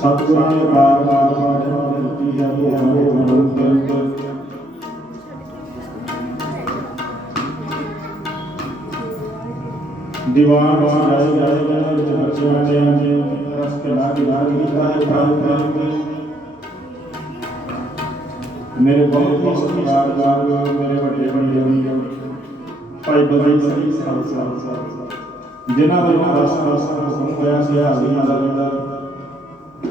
सतगुणान पार करती है वो हमें मनन कर दीवान जाए जाए जाए बच्चे आते हैं रस के लागे लागे लिखा है भाई भाई मेरे बहुत ही सरकार बार बार मेरे बड़े बड़े भाई बधाई सही साल साल साल जिना बिना रस रस संग गया से आदि अलग अलग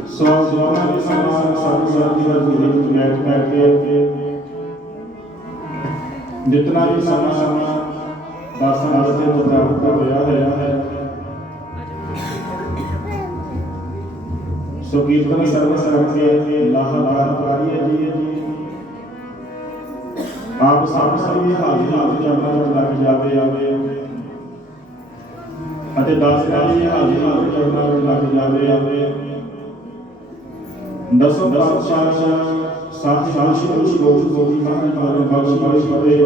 ਸੋ ਦੋਨਾਂ ਦੇ ਸਮਾਨ ਸਾਡੀ ਸਾਡੀ ਦਾ ਜਿਹੜੇ ਵਿੱਚ ਬੈਠ ਜਿਤਨਾ ਵੀ ਸਮਾਂ ਸਮਾਂ ਦਸ ਨਾਲ ਪ੍ਰਾਪਤ ਹੋਇਆ ਹੋਇਆ ਹੈ। ਸੋ ਕੀਰਤਨ ਸਰਵ ਸਰਵ ਕੇ ਲਾਹ ਲਾਹ ਕਰੀਏ ਜੀ। ਆਪ ਸਭ ਸਭੀ ਹਾਜ਼ਰ ਹਾਜ਼ਰ ਚਰਨਾਂ ਵਿੱਚ ਲੱਗ ਜਾਵੇ ਆਵੇ ਅਤੇ ਦਸ ਰਾਜੀ ਹਾਜ਼ਰ ਹਾਜ਼ਰ ਚਰਨਾਂ ਵਿੱਚ ਲੱਗ ਜਾਵੇ ਆਵੇ ਦਸਮ ਪਾਤਸ਼ਾਹ ਸਾਥ ਸਾਥੀ ਰੋਸ਼ੀ ਰੋਸ਼ੀ ਰੋਸ਼ੀ ਮਹਾਰਾਜ ਬਖਸ਼ ਬਖਸ਼ ਪਵੇ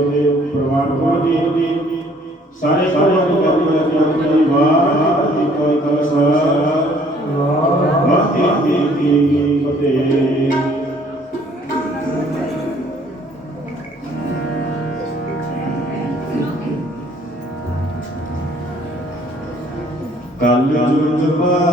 ਪ੍ਰਵਾਨ ਕੋ ਦੀ ਸਾਰੇ ਸਾਰੇ ਨੂੰ ਕਰਨੀ ਹੈ ਕਿ ਆਪਣੀ ਵਾਰ ਦੀ ਕੋਈ ਕਲਸਾ ਵਾਹਿਗੁਰੂ ਜੀ ਕੀ ਫਤਿਹ। ਕਲ ਜੁਗ ਪਾਪੇ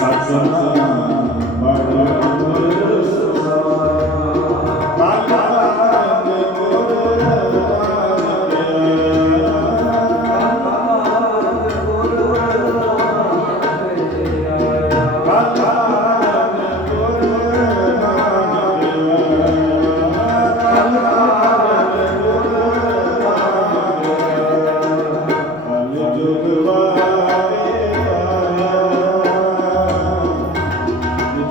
সাধনা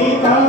Bendita